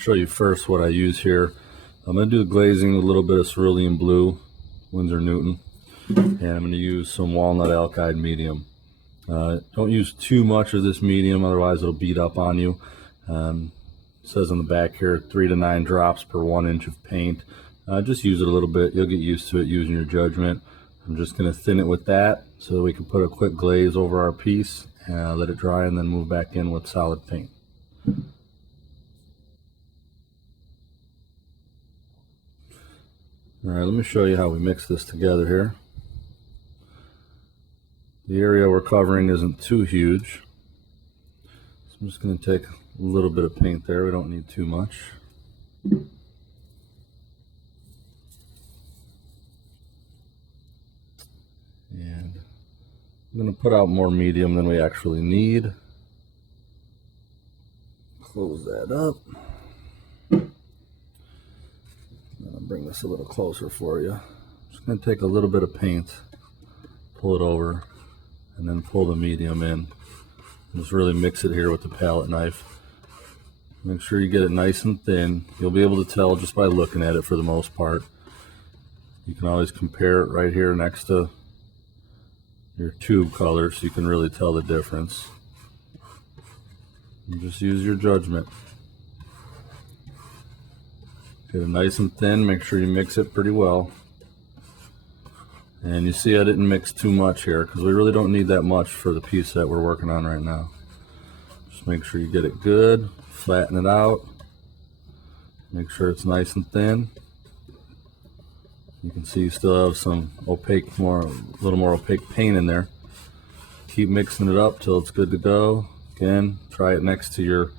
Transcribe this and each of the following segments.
to show you first what I use here. I'm going to do the glazing with a little bit of cerulean blue, Winsor Newton, and I'm going to use some Walnut Alkyd Medium. Don't use too much of this medium, otherwise it'll beat up on you. It says on the back here 3 to 9 drops per 1 inch of paint. Just use it a little bit. You'll get used to it using your judgment. I'm just going to thin it with that so that we can put a quick glaze over our piece, let it dry, and then move back in with solid paint. Alright, let me show you how we mix this together here. The area we're covering isn't too huge, so I'm just going to take a little bit of paint there. We don't need too much. And I'm going to put out more medium than we actually need. Close that up. I'll bring this a little closer for you. I'm just going to take a little bit of paint, pull it over, and then pull the medium in. Just really mix it here with the palette knife. Make sure you get it nice and thin. You'll be able to tell just by looking at it for the most part. You can always compare it right here next to your tube color so you can really tell the difference. And just use your judgment. Get it nice and thin, make sure you mix it pretty well. And you see I didn't mix too much here because we really don't need that much for the piece that we're working on right now. Just make sure you get it good, flatten it out, make sure it's nice and thin. You can see you still have some opaque, a little more opaque paint in there. Keep mixing it up till it's good to go. Again, try it next to your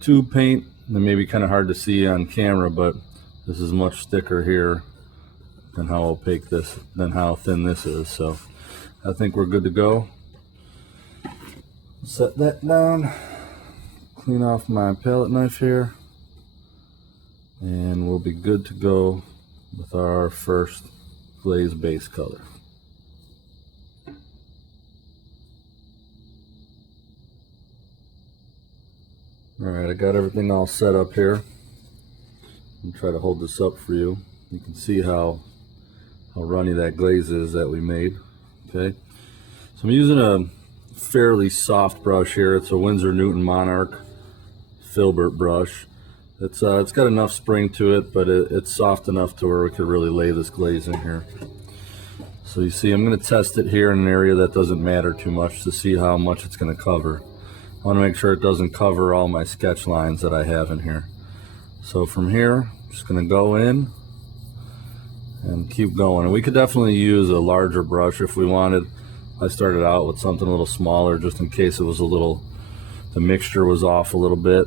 tube paint. It may be kind of hard to see on camera, but this is much thicker here than how thin this is. So I think we're good to go. Set that down, clean off my palette knife here, and we'll be good to go with our first glaze base color. Alright, I got everything all set up here. I'll try to hold this up for you. You can see how runny that glaze is that we made. Okay, so I'm using a fairly soft brush here. It's a Winsor Newton Monarch filbert brush. It's got enough spring to it, but it's soft enough to where we could really lay this glaze in here. So you see, I'm going to test it here in an area that doesn't matter too much to see how much it's going to cover. I want to make sure it doesn't cover all my sketch lines that I have in here. So from here, I'm just going to go in and keep going. And we could definitely use a larger brush if we wanted. I started out with something a little smaller just in case it was the mixture was off a little bit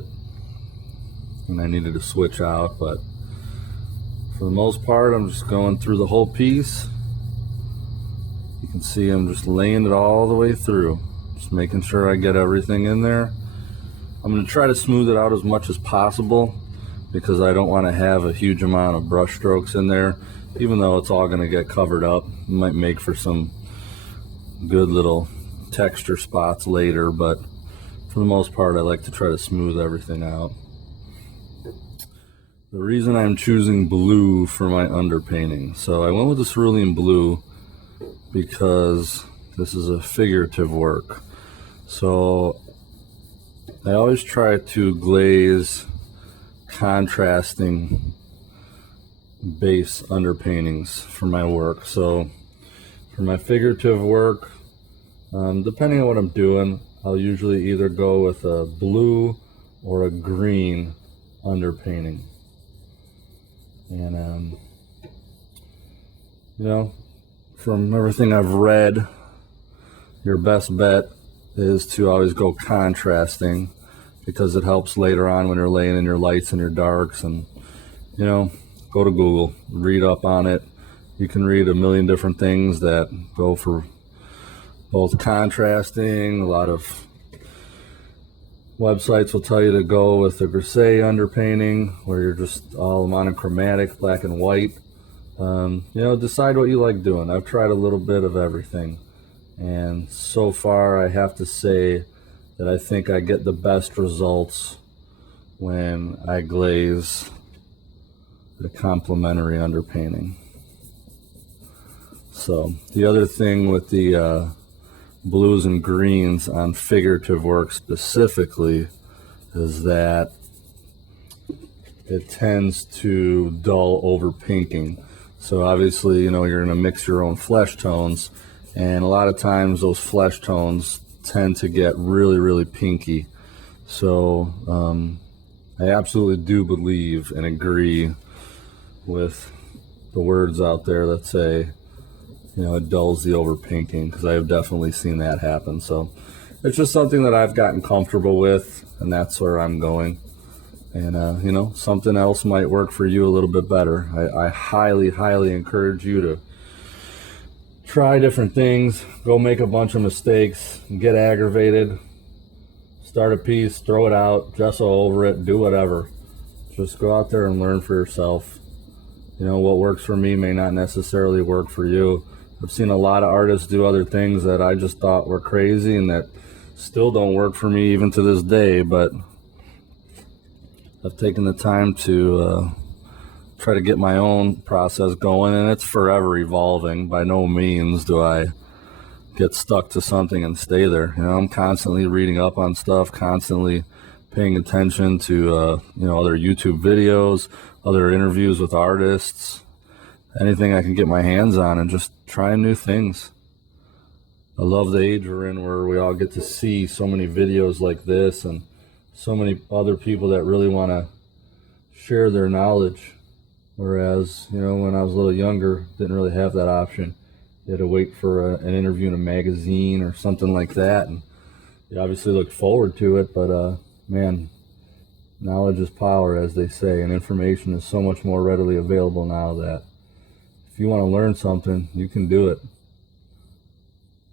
and I needed to switch out. But for the most part, I'm just going through the whole piece. You can see I'm just laying it all the way through. Just making sure I get everything in there. I'm going to try to smooth it out as much as possible because I don't want to have a huge amount of brush strokes in there. Even though it's all going to get covered up, it might make for some good little texture spots later, but for the most part I like to try to smooth everything out. The reason I'm choosing blue for my underpainting, so I went with the cerulean blue because this is a figurative work. So I always try to glaze contrasting base underpaintings for my work. So for my figurative work, depending on what I'm doing, I'll usually either go with a blue or a green underpainting. And you know, from everything I've read, your best bet is to always go contrasting because it helps later on when you're laying in your lights and your darks. And you know, go to Google, read up on it. You can read a million different things that go for both contrasting. A lot of websites will tell you to go with the grisaille underpainting where you're just all monochromatic, black and white. You know, decide what you like doing. I've tried a little bit of everything, and so far I have to say that I think I get the best results when I glaze the complementary underpainting. So the other thing with the blues and greens on figurative work specifically is that it tends to dull over pinking. So obviously, you know, you're going to mix your own flesh tones, and a lot of times those flesh tones tend to get really, really pinky. So I absolutely do believe and agree with the words out there that say, you know, it dulls the over pinking, because I have definitely seen that happen. So it's just something that I've gotten comfortable with, and that's where I'm going. And you know, something else might work for you a little bit better. I highly, highly encourage you to try different things, go make a bunch of mistakes, get aggravated, start a piece, throw it out, gesso over it, do whatever. Just go out there and learn for yourself. You know, what works for me may not necessarily work for you. I've seen a lot of artists do other things that I just thought were crazy and that still don't work for me even to this day, but I've taken the time to try to get my own process going, and it's forever evolving. By no means do I get stuck to something and stay there. You know, I'm constantly reading up on stuff, constantly paying attention to you know, other YouTube videos, other interviews with artists, anything I can get my hands on, and just trying new things. I love the age we're in where we all get to see so many videos like this and so many other people that really want to share their knowledge. Whereas, you know, when I was a little younger, didn't really have that option. You had to wait for an interview in a magazine or something like that, and you obviously looked forward to it, but man, knowledge is power, as they say, and information is so much more readily available now that if you want to learn something, you can do it.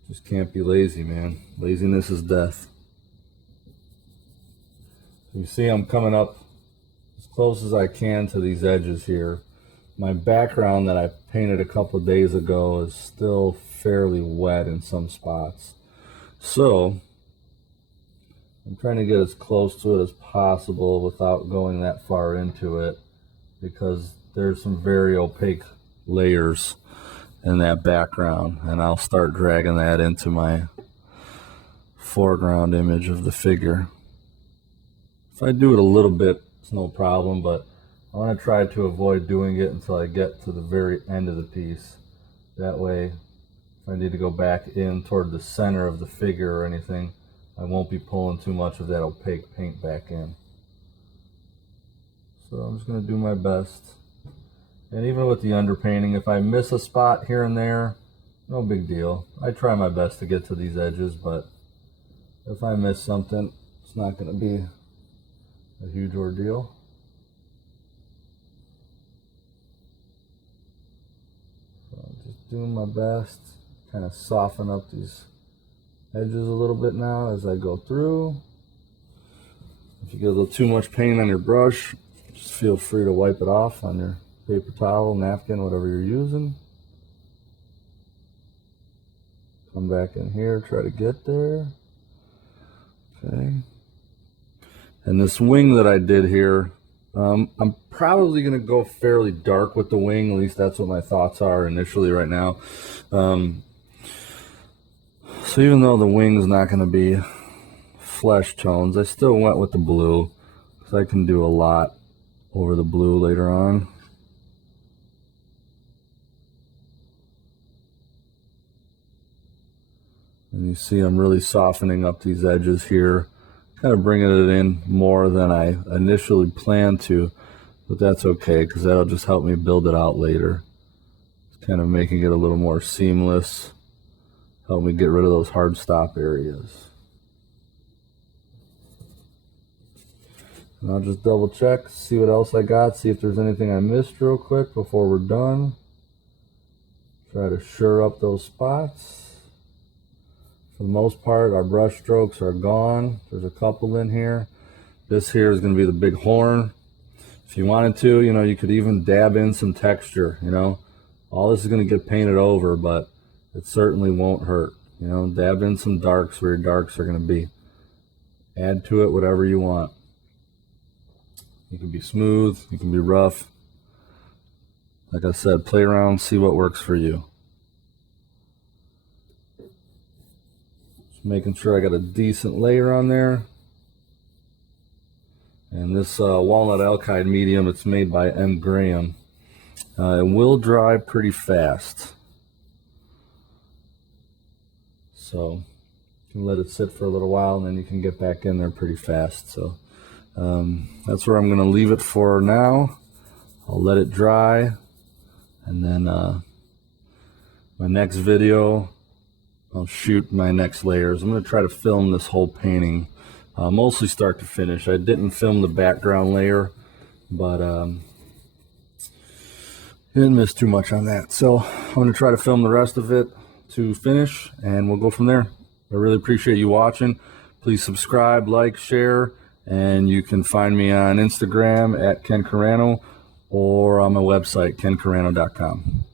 Just can't be lazy, man. Laziness is death. You see, I'm coming up as close as I can to these edges here. My background that I painted a couple of days ago is still fairly wet in some spots. So I'm trying to get as close to it as possible without going that far into it, because there's some very opaque layers in that background, and I'll start dragging that into my foreground image of the figure. If I do it a little bit, it's no problem, but I want to try to avoid doing it until I get to the very end of the piece. That way, if I need to go back in toward the center of the figure or anything, I won't be pulling too much of that opaque paint back in. So I'm just going to do my best. And even with the underpainting, if I miss a spot here and there, no big deal. I try my best to get to these edges, but if I miss something, it's not going to be a huge ordeal. So I'm just doing my best, kind of soften up these edges a little bit now as I go through. If you get a little too much paint on your brush, just feel free to wipe it off on your paper towel, napkin, whatever you're using. Come back in here, try to get there. Okay. And this wing that I did here, I'm probably going to go fairly dark with the wing. At least that's what my thoughts are initially right now. So even though the wing's not going to be flesh tones, I still went with the blue, because I can do a lot over the blue later on. And you see I'm really softening up these edges here, kind of bringing it in more than I initially planned to, but that's okay, because that'll just help me build it out later. It's kind of making it a little more seamless, help me get rid of those hard stop areas. And I'll just double check, see what else I got, see if there's anything I missed real quick before we're done. Try to sure up those spots. For the most part, our brush strokes are gone. There's a couple in here. This here is going to be the big horn. If you wanted to, you know, you could even dab in some texture, you know. All this is going to get painted over, but it certainly won't hurt. You know, dab in some darks where your darks are going to be. Add to it whatever you want. You can be smooth, you can be rough. Like I said, play around, see what works for you. Just making sure I got a decent layer on there. And this Walnut Alkyd Medium, it's made by M. Graham. It will dry pretty fast. So you can let it sit for a little while and then you can get back in there pretty fast. So that's where I'm going to leave it for now. I'll let it dry, and then my next video, I'll shoot my next layers. I'm going to try to film this whole painting, mostly start to finish. I didn't film the background layer, but didn't miss too much on that. So I'm going to try to film the rest of it to finish, and we'll go from there. I really appreciate you watching. Please subscribe, like, share, and you can find me on Instagram at Ken Carrano or on my website, kencarrano.com.